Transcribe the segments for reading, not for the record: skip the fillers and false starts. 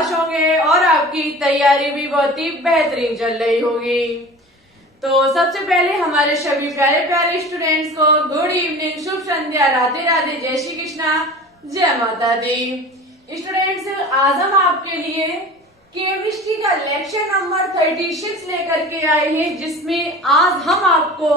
पास होंगे और आपकी तैयारी भी बहुत ही बेहतरीन चल रही होगी। तो सबसे पहले हमारे सभी प्यारे प्यारे स्टूडेंट्स को गुड इवनिंग, शुभ संध्या, राधे राधे, जय श्री कृष्णा, जय माता दी। स्टूडेंट्स, आज हम आपके लिए केमिस्ट्री का लेक्चर नंबर 36 लेकर के आए हैं, जिसमें आज हम आपको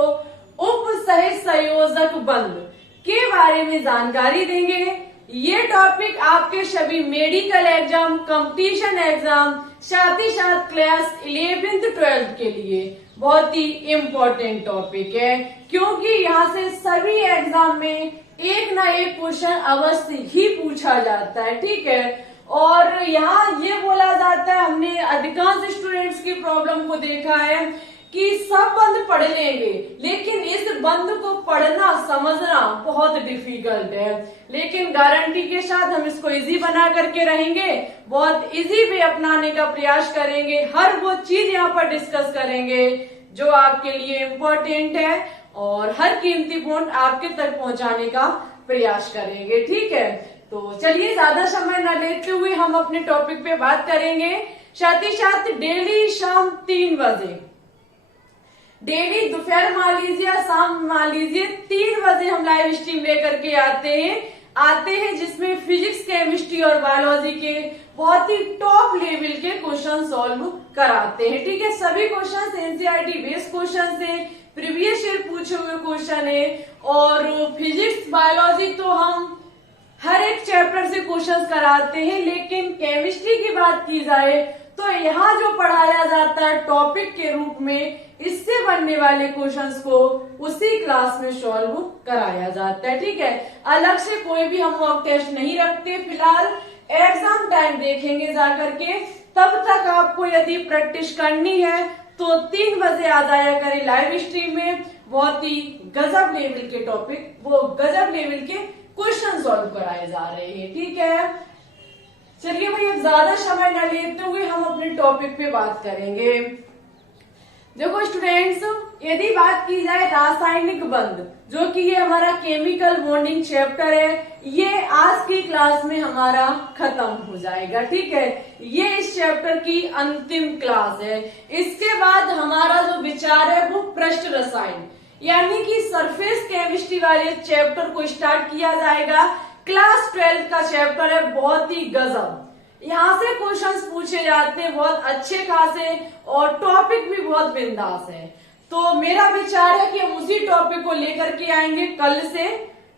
उपसहित संयोजक बंध के बारे में जानकारी देंगे। ये टॉपिक आपके सभी मेडिकल एग्जाम, कंपटीशन एग्जाम, साथ ही साथ क्लास 11th 12th के लिए बहुत ही इम्पोर्टेंट टॉपिक है, क्योंकि यहाँ से सभी एग्जाम में एक ना एक क्वेश्चन अवश्य ही पूछा जाता है। ठीक है, और यहाँ ये बोला जाता है, हमने अधिकांश स्टूडेंट्स की प्रॉब्लम को देखा है कि सब बंद पढ़ लेंगे, लेकिन इस बंद को पढ़ना समझना बहुत डिफिकल्ट है। लेकिन गारंटी के साथ हम इसको इजी बना करके रहेंगे, बहुत इजी वे अपनाने का प्रयास करेंगे। हर वो चीज यहाँ पर डिस्कस करेंगे जो आपके लिए इम्पोर्टेंट है और हर कीमती पॉइंट आपके तक पहुंचाने का प्रयास करेंगे। ठीक है, तो चलिए ज्यादा समय न लेते हुए हम अपने टॉपिक पे बात करेंगे। साथ ही साथ डेली शाम 3 बजे, डेली दोपहर मान लीजिए, शाम मान लीजिए 3 बजे हम लाइव स्ट्रीम लेकर के आते हैं जिसमें फिजिक्स, केमिस्ट्री और बायोलॉजी के बहुत ही टॉप लेवल के क्वेश्चन सॉल्व कराते हैं। ठीक है, सभी क्वेश्चन एनसीईआरटी बेस्ड क्वेश्चन है, प्रीवियस ईयर पूछे हुए क्वेश्चन है। और फिजिक्स, बायोलॉजी तो हम हर एक चैप्टर से क्वेश्चंस कराते हैं, लेकिन केमिस्ट्री की बात की जाए तो यहाँ जो पढ़ाया जाता है टॉपिक के रूप में, इससे बनने वाले क्वेश्चंस को उसी क्लास में सॉल्व कराया जाता है। ठीक है, अलग से कोई भी हम मॉक टेस्ट नहीं रखते। फिलहाल एग्जाम टाइम देखेंगे जाकर के, तब तक आपको यदि प्रैक्टिस करनी है तो 3 बजे आ जाया करें लाइव स्ट्रीम में। बहुत ही गजब लेवल के टॉपिक, वो गजब लेवल के क्वेश्चन सॉल्व कराए जा रहे हैं। ठीक है, चलिए भाई, अब ज्यादा समय न लेते हुए हम अपने टॉपिक पे बात करेंगे। देखो स्टूडेंट्स, यदि बात की जाए रासायनिक बंध, जो कि ये हमारा केमिकल बॉन्डिंग चैप्टर है, ये आज की क्लास में हमारा खत्म हो जाएगा। ठीक है, ये इस चैप्टर की अंतिम क्लास है। इसके बाद हमारा जो विचार है वो पृष्ठ रसायन यानी कि सरफेस केमिस्ट्री वाले चैप्टर को स्टार्ट किया जाएगा। क्लास 12 का चैप्टर है, बहुत ही गजब। यहाँ से क्वेश्चंस पूछे जाते हैं बहुत अच्छे खासे, और टॉपिक भी बहुत बिंदास है। तो मेरा विचार है कि हम उसी टॉपिक को लेकर के आएंगे कल से।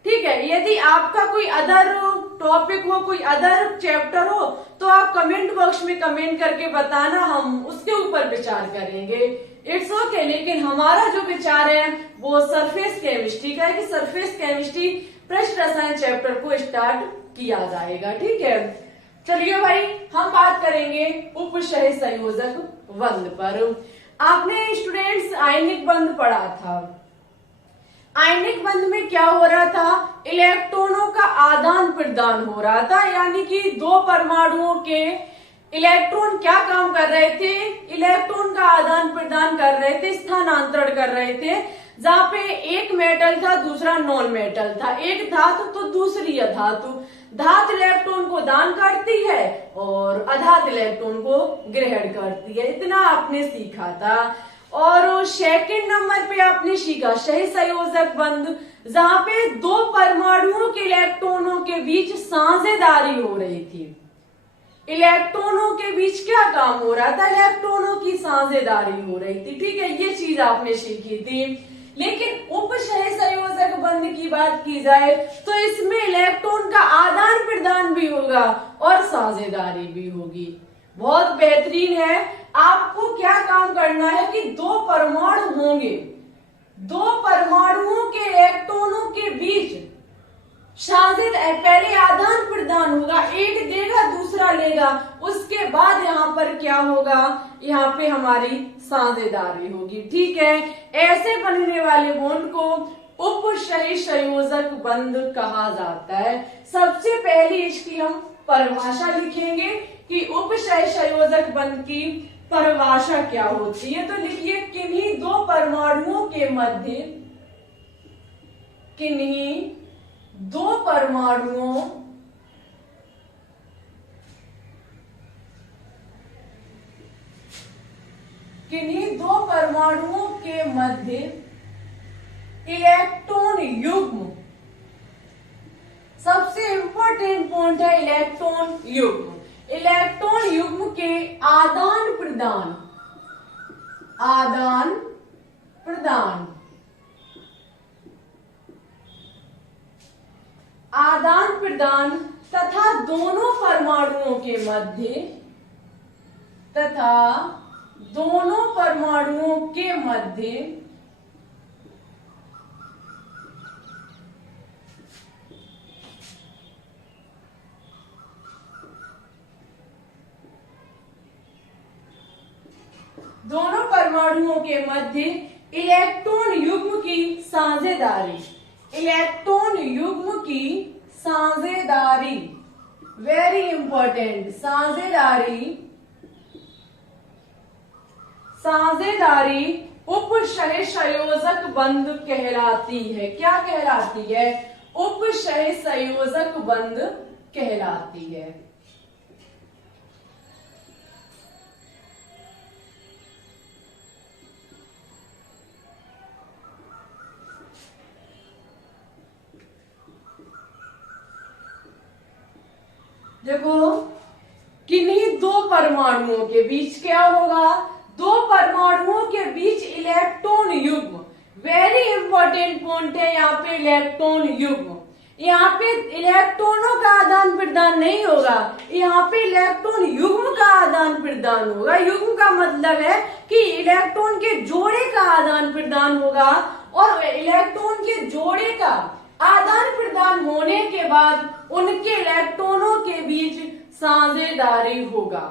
ठीक है, यदि आपका कोई अदर टॉपिक हो, कोई अदर चैप्टर हो, तो आप कमेंट बॉक्स में कमेंट करके बताना, हम उसके ऊपर विचार करेंगे। इट्स ओके, लेकिन हमारा जो विचार है वो सरफेस केमिस्ट्री का है कि सरफेस केमिस्ट्री पृष्ठ रसायन चैप्टर को स्टार्ट किया जाएगा। ठीक है, चलिए भाई, हम बात करेंगे उपसहित संयोजक बंध पर। आपने स्टूडेंट्स आयनिक बंध पढ़ा था। आयनिक बंध में क्या हो रहा था? इलेक्ट्रॉनों का आदान प्रदान हो रहा था, यानी कि दो परमाणुओं के इलेक्ट्रॉन क्या काम कर रहे थे? इलेक्ट्रॉन का आदान प्रदान कर रहे थे, स्थानांतरण कर रहे थे। जहाँ पे एक मेटल था, दूसरा नॉन मेटल था, एक धातु तो दूसरी अधातु। धातु इलेक्ट्रॉन को दान करती है और अधातु इलेक्ट्रॉन को ग्रहण करती है। इतना आपने सीखा था। और सेकंड नंबर पे आपने सीखा सही संयोजक बंध, जहाँ पे दो परमाणुओं के इलेक्ट्रॉनों के बीच साझेदारी हो रही थी। इलेक्ट्रॉनों के बीच क्या काम हो रहा था? इलेक्ट्रॉनों की साझेदारी हो रही थी। ठीक है, ये चीज आपने सीखी थी। लेकिन उपसहित संयोजक बंध की बात की जाए तो इसमें इलेक्ट्रॉन का आदान प्रदान भी होगा और साझेदारी भी होगी। बहुत बेहतरीन है। आपको क्या काम करना है कि दो परमाणु होंगे, दो परमाणुओं के इलेक्ट्रॉनों के बीच पहले आदान प्रदान होगा, एक देगा दूसरा लेगा, उसके बाद यहाँ पर क्या होगा? यहाँ पे हमारी साझेदारी होगी। ठीक है, ऐसे बनने वाले बॉन्ड को उपसहित संयोजक बंध कहा जाता है। सबसे पहले इसकी हम परिभाषा लिखेंगे कि उपसहित संयोजक बंध की परिभाषा क्या होती है। तो लिखिए, किन्हीं दो परमाणुओं के मध्य, किन्हीं दो परमाणुओं किन्हीं दो परमाणुओं के मध्य इलेक्ट्रॉन युग्म, सबसे इंपॉर्टेंट पॉइंट है इलेक्ट्रॉन युग्म। इलेक्ट्रॉन युग्म के आदान प्रदान, आदान प्रदान, आदान प्रदान तथा दोनों परमाणुओं के मध्य, तथा दोनों परमाणुओं के मध्य दोनों परमाणुओं के मध्य इलेक्ट्रॉन युग्म की साझेदारी, इलेक्ट्रॉन युग्म की साझेदारी, वेरी इंपॉर्टेंट, साझेदारी, साझेदारी उपसहसंयोजक बंध कहलाती है। क्या कहलाती है? उपसहसंयोजक बंध कहलाती है। देखो, किन्हीं दो परमाणुओं के बीच क्या होगा? दो परमाणुओं के बीच इलेक्ट्रॉन युग्म, वेरी इंपॉर्टेंट पॉइंट है यहाँ पे इलेक्ट्रॉन युग्म। यहाँ पे इलेक्ट्रॉनों का आदान प्रदान नहीं होगा, यहाँ पे इलेक्ट्रॉन युग्म का आदान प्रदान होगा। युग्म का मतलब है कि इलेक्ट्रॉन के जोड़े का आदान प्रदान होगा, और इलेक्ट्रॉन के जोड़े का आदान प्रदान होने के बाद उनके इलेक्ट्रॉनों के बीच साझेदारी होगा।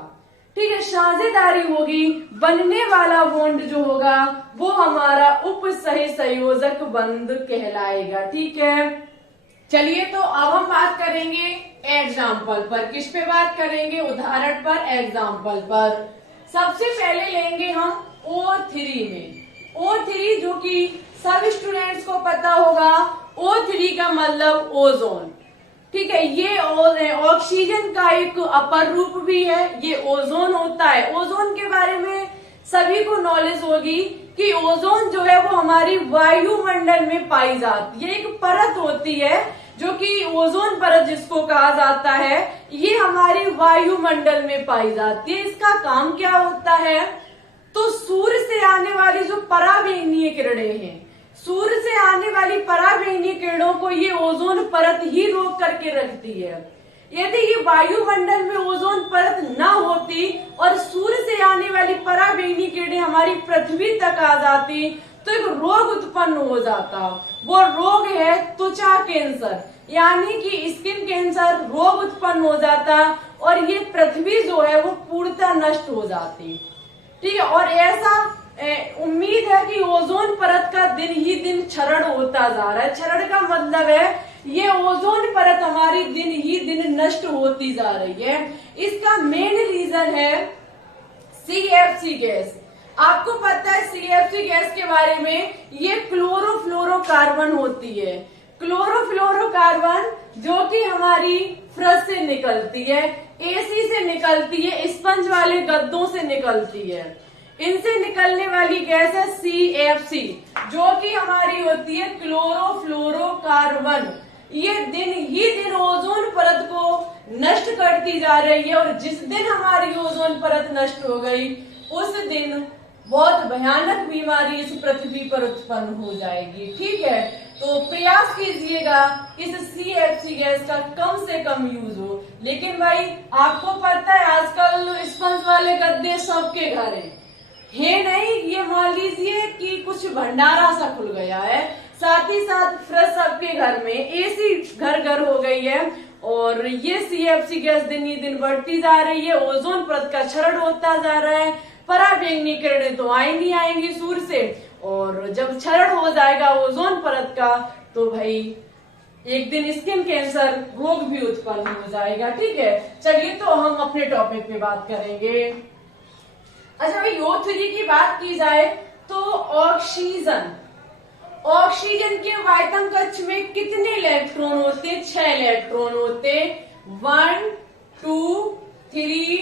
ठीक है, साझेदारी होगी, बनने वाला बॉन्ड जो होगा वो हमारा उपसहसंयोजक बंध कहलाएगा। ठीक है, चलिए तो अब हम बात करेंगे एग्जाम्पल पर। किस पे बात करेंगे? उदाहरण पर, एग्जाम्पल पर। सबसे पहले लेंगे हम O3 में। O3 जो कि सब स्टूडेंट्स को पता होगा, O3 का मतलब ओजोन। ठीक है, ये ऑक्सीजन का एक अपर रूप भी है, ये ओजोन होता है। ओजोन के बारे में सभी को नॉलेज होगी कि ओजोन जो है वो हमारी वायुमंडल में पाई जाती है। एक परत होती है जो कि ओजोन परत जिसको कहा जाता है, ये हमारी वायुमंडल में पाई जाती है। इसका काम क्या होता है? तो सूर्य से आने वाली जो पराबैंगनीय किरणें हैं, सूर्य से आने वाली पराबैंगनीय किरणों को ये ओजोन परत ही रोक करके रखती है। यदि ये वायुमंडल में ओजोन परत न होती और सूर्य से आने वाली पराबैंगनी किरणें हमारी पृथ्वी तक आ जाती तो एक रोग उत्पन्न हो जाता। वो रोग है त्वचा कैंसर, यानी कि स्किन कैंसर रोग उत्पन्न हो जाता और ये पृथ्वी जो है वो पूर्णतः नष्ट हो जाती। ठीक है, और ऐसा उम्मीद है कि ओजोन परत का दिन ही दिन क्षरण होता जा रहा है। क्षरण का मतलब है ये ओजोन परत हमारी दिन ही दिन नष्ट होती जा रही है। इसका मेन रीजन है CFC गैस। आपको पता है CFC गैस के बारे में, ये क्लोरोफ्लोरोकार्बन होती है। क्लोरोफ्लोरोकार्बन जो कि हमारी फ्रज से निकलती है, AC से निकलती है, स्पंज वाले गद्दों से निकलती है। इनसे निकलने वाली गैस है CFC जो कि हमारी होती है क्लोरोफ्लोरोकार्बन। ये दिन ही दिन ओजोन परत को नष्ट करती जा रही है, और जिस दिन हमारी ओजोन परत नष्ट हो गई उस दिन बहुत भयानक बीमारी इस पृथ्वी पर उत्पन्न हो जाएगी। ठीक है, तो प्रयास कीजिएगा इस CFC गैस का कम से कम यूज हो। लेकिन भाई आपको पता है आजकल स्पंज वाले गद्दे सबके घर है नहीं। ये मान लीजिए कि कुछ भंडारा सा खुल गया है, साथ ही साथ फ्रिज सबके घर में, AC घर घर हो गई है, और ये CFC गैस दिन ही दिन बढ़ती जा रही है। ओजोन परत का क्षरण होता जा रहा है। पराबैंगनी किरणें तो आएंगी सूर्य से, और जब क्षरण हो जाएगा ओजोन परत का तो भाई एक दिन स्किन कैंसर रोग भी उत्पन्न हो जाएगा। ठीक है, चलिए तो हम अपने टॉपिक पे बात करेंगे। अच्छा भाई, O3 की बात की जाए तो ऑक्सीजन के वायतम कक्ष में कितने इलेक्ट्रॉन होते? 6 इलेक्ट्रॉन होते। 1, 2, 3,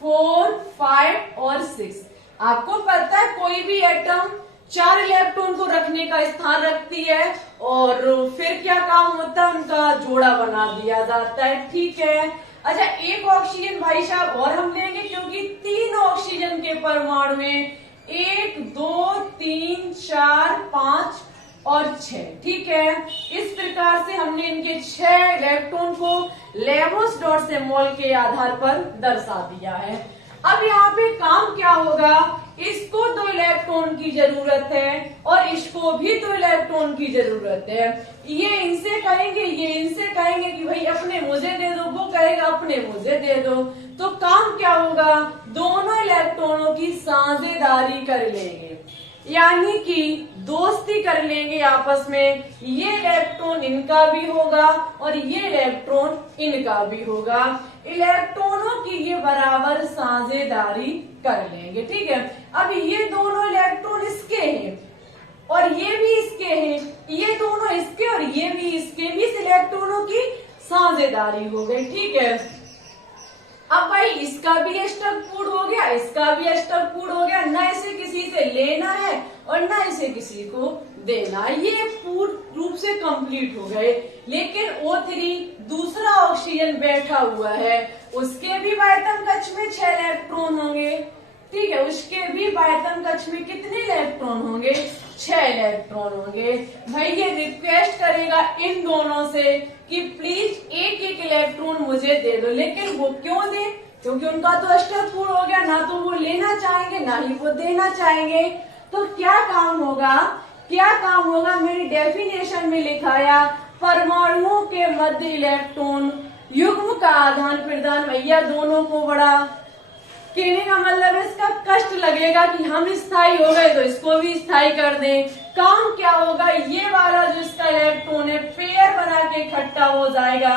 4, 5 और 6। आपको पता है कोई भी एटम 4 इलेक्ट्रॉन को रखने का स्थान रखती है और फिर क्या काम होता है, उनका जोड़ा बना दिया जाता है। ठीक है, अच्छा एक ऑक्सीजन भाई साहब और हम लेंगे, क्योंकि 3 ऑक्सीजन के परमाणु में 1 2 3 4 5 और 6। ठीक है, इस प्रकार से हमने इनके 6 इलेक्ट्रॉन को लेबोस डॉट सिंबल के आधार पर दर्शा दिया है। अब यहाँ पे काम क्या होगा, इसको 2 इलेक्ट्रॉन की जरूरत है और इसको भी 2 इलेक्ट्रॉन की जरूरत है। ये इनसे कहेंगे, ये इनसे कहेंगे कि भाई अपने मुझे दे दो, वो कहेगा अपने मुझे दे दो। तो काम क्या होगा, दोनों इलेक्ट्रॉनों की साझेदारी कर लेंगे, यानी कि दोस्ती कर लेंगे आपस में। ये इलेक्ट्रॉन इनका भी होगा और ये इलेक्ट्रॉन इनका भी होगा। इलेक्ट्रॉनों की ये बराबर साझेदारी कर लेंगे। ठीक है, अब ये दोनों इलेक्ट्रॉन इसके हैं और ये भी इसके हैं, ये दोनों इसके और ये भी इसके, इस इलेक्ट्रॉनों की साझेदारी हो गई। ठीक है, अब भाई इसका भी अष्टक पूर्ण हो गया, इसका भी अष्टक पूर्ण हो गया, ना इसे किसी से लेना है और ना इसे किसी को देना, ये पूर्ण रूप से कंप्लीट हो गए। लेकिन O3 दूसरा ऑक्सीजन बैठा हुआ है, उसके भी बाह्यतम कक्ष में 6 इलेक्ट्रॉन होंगे। ठीक है, उसके भी बाह्यतम कक्ष में कितने इलेक्ट्रॉन होंगे, 6 इलेक्ट्रॉन होंगे। भाई ये रिक्वेस्ट करेगा इन दोनों से कि प्लीज एक एक इलेक्ट्रॉन मुझे दे दो, लेकिन वो क्यों दे, क्योंकि उनका तो अष्टक पूर्ण हो गया, ना तो वो लेना चाहेंगे ना ही वो देना चाहेंगे। तो क्या काम होगा, क्या काम होगा, मेरी डेफिनेशन में लिखाया परमाणुओं के मध्य इलेक्ट्रॉन युग्म का आदान प्रदान। भैया दोनों को बड़ा कहने का मतलब है, इसका कष्ट लगेगा कि हम स्थायी हो गए तो इसको भी स्थायी कर दें। काम क्या होगा, ये वाला जो इसका इलेक्ट्रॉन है पेयर बना के इकट्ठा हो जाएगा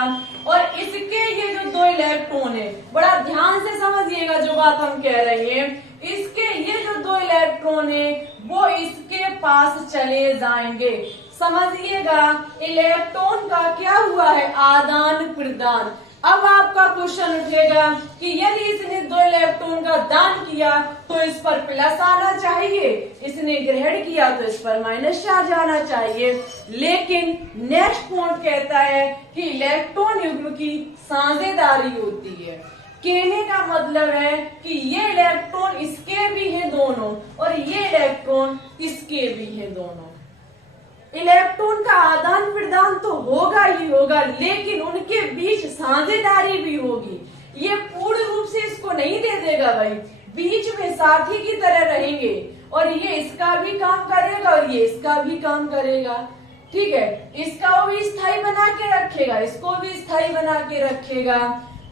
और इसके ये जो 2 इलेक्ट्रॉन है, बड़ा ध्यान से समझिएगा जो बात हम कह रहे हैं, इसके ये जो 2 इलेक्ट्रॉन है वो इसके पास चले जाएंगे। समझिएगा, इलेक्ट्रॉन का क्या हुआ है, आदान प्रदान। अब आपका क्वेश्चन उठेगा कि यदि इसने 2 इलेक्ट्रॉन का दान किया तो इस पर प्लस आना चाहिए, इसने ग्रहण किया तो इस पर माइनस आ जाना चाहिए। लेकिन नेक्स्ट पॉइंट कहता है कि इलेक्ट्रॉन युग्म की साझेदारी होती है। कहने का मतलब है कि ये इलेक्ट्रॉन इसके भी हैं दोनों और ये इलेक्ट्रॉन इसके भी हैं दोनों। इलेक्ट्रॉन का आदान प्रदान तो होगा ही होगा, लेकिन उनके बीच साझेदारी भी होगी। ये पूर्ण रूप से इसको नहीं दे देगा भाई, बीच में साथी की तरह रहेंगे और ये इसका भी काम करेगा और ये इसका भी काम करेगा। ठीक है, इसका भी स्थायी बना के रखेगा, इसको भी स्थायी बना के रखेगा।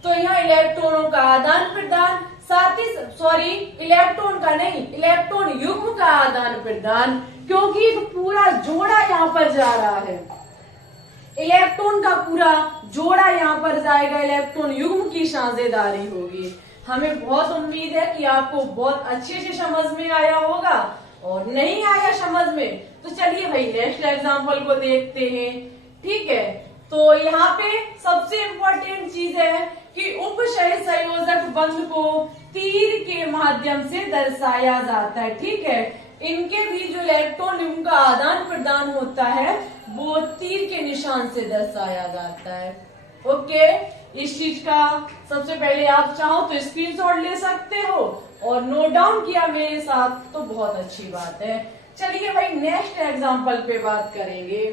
तो यहाँ इलेक्ट्रॉनों का आदान प्रदान, साथ ही सॉरी इलेक्ट्रॉन का नहीं, इलेक्ट्रॉन युग्म का आदान प्रदान, क्योंकि एक पूरा जोड़ा यहाँ पर जा रहा है, इलेक्ट्रॉन का पूरा जोड़ा यहाँ पर जाएगा, इलेक्ट्रॉन युग्म की साझेदारी होगी। हमें बहुत उम्मीद है कि आपको बहुत अच्छे से समझ में आया होगा, और नहीं आया समझ में तो चलिए भाई नेक्स्ट एग्जाम्पल को देखते हैं। ठीक है, तो यहाँ पे सबसे इम्पोर्टेंट चीज है कि उपशय संयोजक बंध को तीर के माध्यम से दर्शाया जाता है। ठीक है, इनके बीच जो इलेक्ट्रॉन युग्म का आदान प्रदान होता है वो तीर के निशान से दर्शाया जाता है। ओके, इस चीज का सबसे पहले आप चाहो तो स्क्रीनशॉट ले सकते हो और नोट डाउन किया मेरे साथ तो बहुत अच्छी बात है। चलिए भाई नेक्स्ट एग्जाम्पल पे बात करेंगे।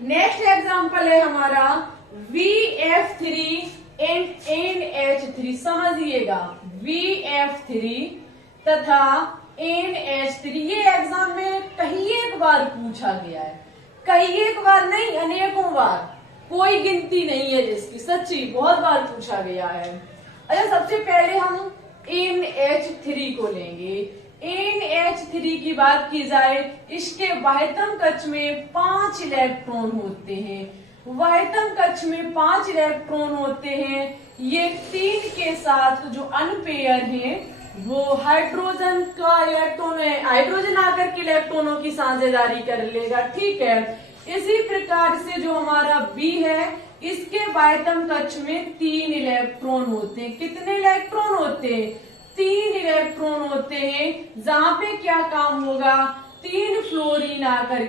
नेक्स्ट एग्जाम्पल है हमारा VF3 एंड NH3। समझिएगा, VF3 तथा NH3 ये एग्जाम में कहीं एक बार पूछा गया है, कहीं एक बार नहीं अनेकों बार, कोई गिनती नहीं है जिसकी, सच्ची बहुत बार पूछा गया है। अच्छा सबसे पहले हम NH3 को लेंगे। NH3 की बात की जाए, इसके बाह्यतम कक्ष में 5 इलेक्ट्रॉन होते हैं, बाह्यतम कक्ष में 5 इलेक्ट्रॉन होते हैं। ये 3 के साथ जो अनपेयर हैं वो हाइड्रोजन का इलेक्ट्रॉन है, हाइड्रोजन आकर के इलेक्ट्रॉनों की साझेदारी कर लेगा। ठीक है, इसी प्रकार से जो हमारा B है, इसके बाह्यतम कक्ष में 3 इलेक्ट्रॉन होते हैं। कितने इलेक्ट्रॉन होते हैं? 3 इलेक्ट्रॉन होते हैं, जहां पे क्या काम होगा, 3 फ्लोरीन आकर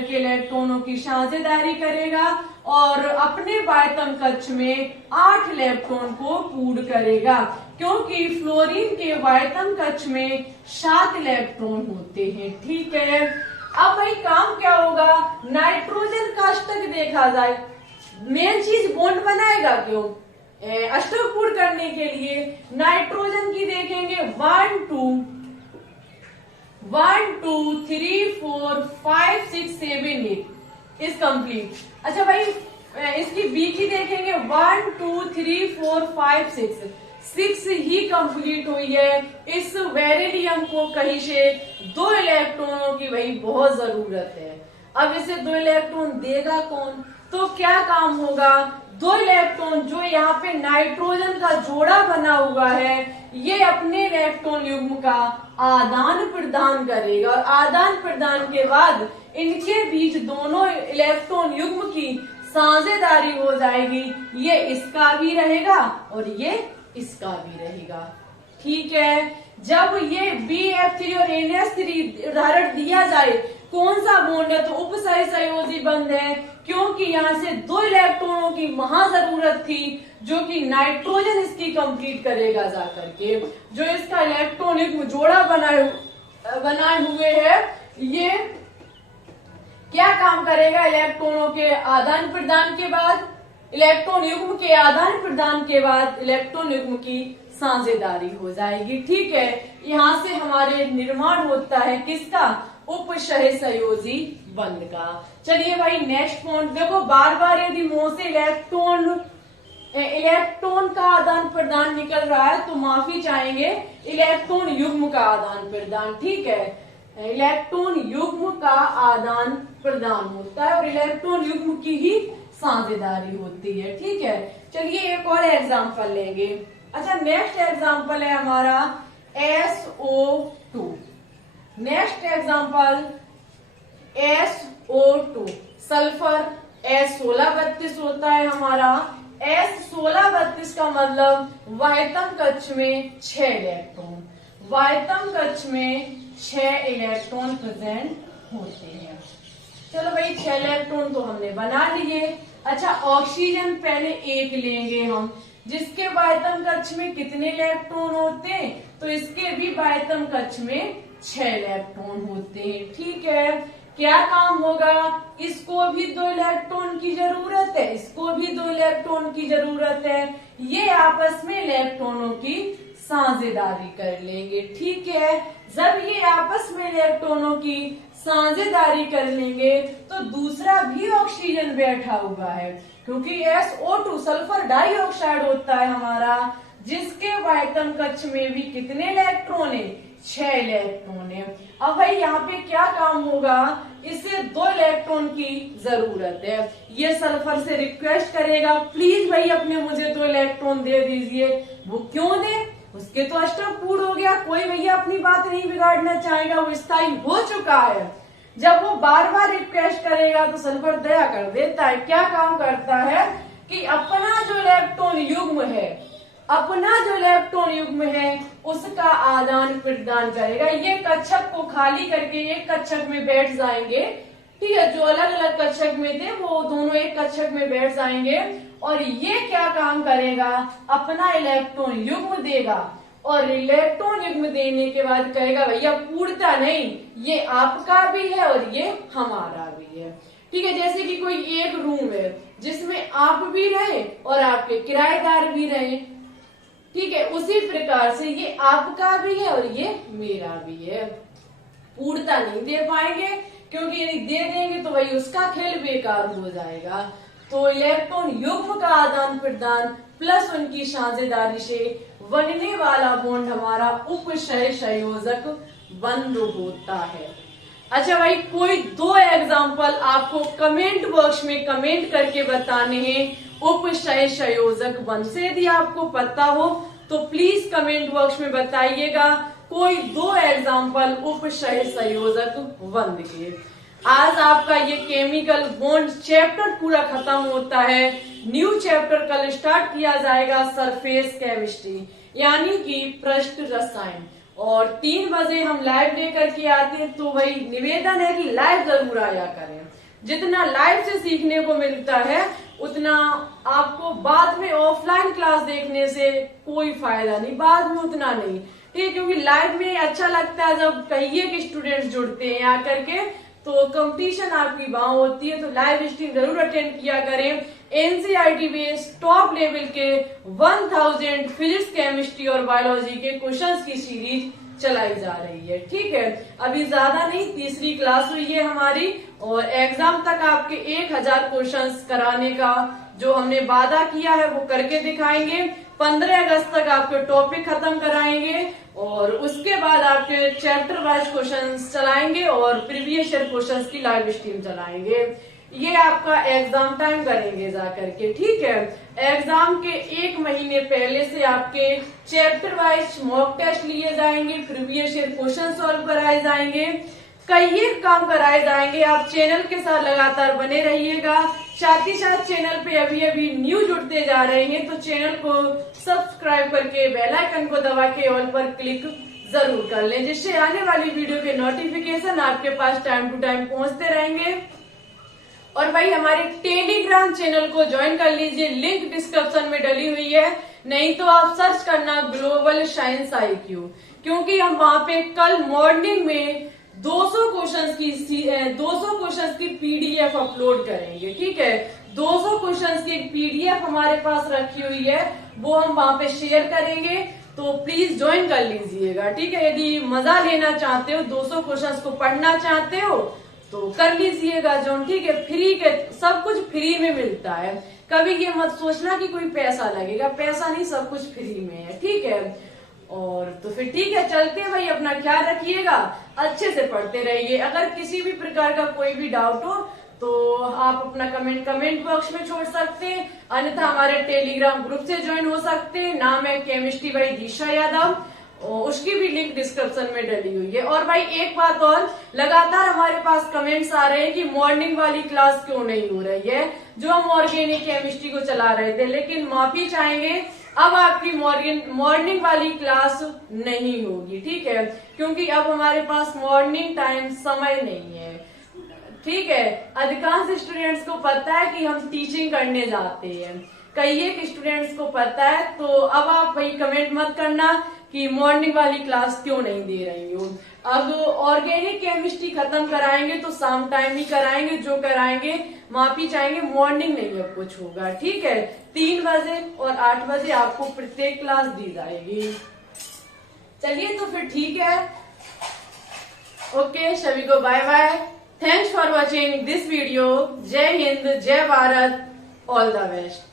के इलेक्ट्रॉनों की साझेदारी करेगा और अपने वायतम कक्ष में 8 इलेक्ट्रॉन को पूर्ण करेगा, क्योंकि फ्लोरीन के वायतम कक्ष में 7 इलेक्ट्रॉन होते हैं। ठीक है, अब भाई काम क्या होगा, नाइट्रोजन का अष्टक देखा जाए, मेन चीज बॉन्ड बनाएगा क्यों, अष्टक पूर्ण करने के लिए। नाइट्रोजन की देखेंगे 1 2 3 4 5 6 7 8 इज कंप्लीट। अच्छा भाई इसकी बी की देखेंगे 1 2 3 4 5 6 ही कंप्लीट हुई है। इस बेरिलियम को कहीं से 2 इलेक्ट्रॉनों की भाई बहुत जरूरत है। अब इसे 2 इलेक्ट्रॉन देगा कौन, तो क्या काम होगा, 2 इलेक्ट्रॉन जो यहाँ पे नाइट्रोजन का जोड़ा बना हुआ है, ये अपने इलेक्ट्रॉन युग्म का आदान प्रदान करेगा और आदान प्रदान के बाद इनके बीच दोनों इलेक्ट्रॉन युग्म की साझेदारी हो जाएगी। ये इसका भी रहेगा और ये इसका भी रहेगा। ठीक है, जब ये BF3 और NH3 उदाहरण दिया जाए, कौन सा बॉन्ड है, तो उपसहसंयोजी बंध है, क्योंकि यहाँ से 2 इलेक्ट्रॉनों की महा जरूरत थी, जो कि नाइट्रोजन इसकी कंप्लीट करेगा जाकर के। जो इसका इलेक्ट्रॉन युग्म जोड़ा बनाए हुए है, ये क्या काम करेगा, इलेक्ट्रॉनों के आदान प्रदान के बाद, इलेक्ट्रॉन युग्म के आदान प्रदान के बाद इलेक्ट्रॉन युग्म की साझेदारी हो जाएगी। ठीक है, यहाँ से हमारे निर्माण होता है किसका, उपसहसंयोजी बंध का। चलिए भाई नेक्स्ट पॉइंट देखो, बार बार यदि मुंह से इलेक्ट्रॉन का आदान प्रदान निकल रहा है तो माफी चाहेंगे, इलेक्ट्रॉन युग्म का आदान प्रदान। ठीक है, इलेक्ट्रॉन युग्म का आदान प्रदान होता है और इलेक्ट्रॉन युग्म की ही साझेदारी होती है। ठीक है, चलिए एक और एग्जांपल लेंगे। अच्छा नेक्स्ट एग्जांपल है हमारा SO2। Next example SO2, sulphur S1632 होता है हमारा। S1632 का मतलब वायतम कक्ष में 6 इलेक्ट्रॉन, वायतम कक्ष में 6 इलेक्ट्रॉन प्रेजेंट होते हैं। चलो भाई 6 इलेक्ट्रॉन तो हमने बना लिए। अच्छा ऑक्सीजन पहले एक लेंगे हम, जिसके वायतम कक्ष में कितने इलेक्ट्रॉन होते हैं, तो इसके भी वायतम कक्ष में 6 इलेक्ट्रॉन होते हैं। ठीक है, क्या काम होगा, इसको भी 2 इलेक्ट्रॉन की जरूरत है, इसको भी 2 इलेक्ट्रॉन की जरूरत है, ये आपस में इलेक्ट्रॉनों की साझेदारी कर लेंगे। ठीक है, जब ये आपस में इलेक्ट्रॉनों की साझेदारी कर लेंगे तो दूसरा भी ऑक्सीजन बैठा हुआ है, क्योंकि SO2 सल्फर डाइऑक्साइड होता है हमारा, जिसके वायतम कक्ष में भी कितने इलेक्ट्रॉन है, 6 इलेक्ट्रॉन है। अब भाई यहाँ पे क्या काम होगा, इसे 2 इलेक्ट्रॉन की जरूरत है। ये सल्फर से रिक्वेस्ट करेगा प्लीज भाई अपने मुझे 2 इलेक्ट्रॉन दे दीजिए। वो क्यों दे, उसके तो अष्टक पूर्ण हो गया, कोई भैया अपनी बात नहीं बिगाड़ना चाहेगा, वो स्थायी हो चुका है। जब वो बार बार रिक्वेस्ट करेगा तो सल्फर दया कर देता है, क्या काम करता है कि अपना जो इलेक्ट्रॉन युग्म है उसका आदान प्रदान करेगा। ये कक्षक को खाली करके एक कक्षक में बैठ जाएंगे। ठीक है, जो अलग अलग कक्षक में थे वो दोनों एक कक्षक में बैठ जाएंगे और ये क्या काम करेगा, अपना इलेक्ट्रॉन युग्म देगा और इलेक्ट्रॉन युग्म देने के बाद कहेगा भैया पूर्णता नहीं, ये आपका भी है और ये हमारा भी है। ठीक है, जैसे कि कोई एक रूम है जिसमें आप भी रहे और आपके किराएदार भी रहे। ठीक है, उसी प्रकार से ये आपका भी है और ये मेरा भी है। पूर्णता नहीं दे पाएंगे, क्योंकि यदि दे देंगे तो भाई उसका खेल बेकार हो जाएगा। तो इलेक्ट्रॉन युग्म का आदान प्रदान प्लस उनकी साझेदारी से बनने वाला बॉन्ड हमारा उपसहसंयोजक बंध होता है। अच्छा भाई कोई 2 एग्जाम्पल आपको कमेंट बॉक्स में कमेंट करके बताने हैं उपसहसंयोजक बंध से। यदि आपको पता हो तो प्लीज कमेंट बॉक्स में बताइएगा कोई 2 एग्जाम्पल उपसहसंयोजक बंध के। आज आपका ये केमिकल बॉन्ड चैप्टर पूरा खत्म होता है। न्यू चैप्टर कल स्टार्ट किया जाएगा, सरफेस केमिस्ट्री। यानी कि पृष्ठ रसायन। और 3 बजे हम लाइव लेकर के आते हैं, तो वही निवेदन है कि लाइव जरूर आया करें। जितना लाइव से सीखने को मिलता है उतना आपको बाद में ऑफलाइन क्लास देखने से कोई फायदा नहीं, बाद में उतना नहीं, ठीक है। क्योंकि लाइव में अच्छा लगता है जब कई एक स्टूडेंट्स जुड़ते हैं आकर के, तो कंपटीशन आपकी वहां होती है। तो लाइव स्ट्रीम जरूर अटेंड किया करें। एनसीईआरटी बेस्ड टॉप लेवल के 1000 फिजिक्स, केमिस्ट्री और बायोलॉजी के क्वेश्चंस की सीरीज चलाई जा रही है, ठीक है। अभी ज्यादा नहीं, तीसरी क्लास हुई है हमारी, और एग्जाम तक आपके 1000 क्वेश्चंस कराने का जो हमने वादा किया है वो करके दिखाएंगे। 15 अगस्त तक आपके टॉपिक खत्म कराएंगे, और उसके बाद आपके चैप्टर वाइज क्वेश्चंस चलाएंगे और प्रीवियस ईयर क्वेश्चंस की लाइव स्ट्रीम चलाएंगे। ये आपका एग्जाम टाइम करेंगे जाकर के, ठीक है। एग्जाम के 1 महीने पहले से आपके चैप्टर वाइज मॉक टेस्ट लिए जाएंगे, प्रीवियस ईयर क्वेश्चन सॉल्व कराए जाएंगे, कई एक काम कराए जाएंगे। आप चैनल के साथ लगातार बने रहिएगा। साथ ही साथ चैनल पे अभी अभी न्यू जुड़ते जा रहे हैं, तो चैनल को सब्सक्राइब करके बेल आइकन को दबा के ऑल पर क्लिक जरूर कर लें, जिससे आने वाली वीडियो के नोटिफिकेशन आपके पास टाइम टू टाइम पहुंचते रहेंगे। और भाई हमारे टेलीग्राम चैनल को ज्वाइन कर लीजिए, लिंक डिस्क्रिप्शन में डली हुई है, नहीं तो आप सर्च करना ग्लोबल साइंस IQ, क्योंकि हम वहां पे कल मॉर्निंग में 200 क्वेश्चंस की PDF अपलोड करेंगे, ठीक है। 200 क्वेश्चंस की PDF हमारे पास रखी हुई है, वो हम वहां पे शेयर करेंगे, तो प्लीज ज्वाइन कर लीजिएगा, ठीक है। यदि मजा लेना चाहते हो, 200 क्वेश्चंस को पढ़ना चाहते हो तो कर लीजिएगा ज्वाइन, ठीक है। फ्री के सब कुछ फ्री में मिलता है, कभी ये मत सोचना कि कोई पैसा लगेगा, पैसा नहीं, सब कुछ फ्री में है, ठीक है। और तो फिर ठीक है, चलते हैं भाई, अपना ख्याल रखिएगा, अच्छे से पढ़ते रहिए। अगर किसी भी प्रकार का कोई भी डाउट हो तो आप अपना कमेंट बॉक्स में छोड़ सकते हैं, अन्यथा हमारे टेलीग्राम ग्रुप से ज्वाइन हो सकते हैं। नाम है केमिस्ट्री बाई दिशा यादव, उसकी भी लिंक डिस्क्रिप्शन में डली हुई है। और भाई एक बात और, लगातार हमारे पास कमेंट्स आ रहे हैं कि मॉर्निंग वाली क्लास क्यों नहीं हो रही है, जो हम ऑर्गेनिक केमिस्ट्री को चला रहे थे, लेकिन माफी चाहेंगे, अब आपकी मॉर्निंग वाली क्लास नहीं होगी, ठीक है। क्योंकि अब हमारे पास मॉर्निंग टाइम समय नहीं है, ठीक है। अधिकांश स्टूडेंट्स को पता है कि हम टीचिंग करने जाते हैं, कई एक स्टूडेंट्स को पता है, तो अब आप भाई कमेंट मत करना कि मॉर्निंग वाली क्लास क्यों नहीं दे रही हो। अब ऑर्गेनिक केमिस्ट्री खत्म कराएंगे तो शाम टाइम ही कराएंगे, जो कराएंगे, माफी चाहेंगे, मॉर्निंग नहीं अब कुछ होगा, ठीक है। 3 बजे और 8 बजे आपको प्रत्येक क्लास दी जाएगी। चलिए तो फिर ठीक है, ओके, सभी को bye bye, thanks for watching this video. जय हिंद, जय भारत, ऑल द बेस्ट।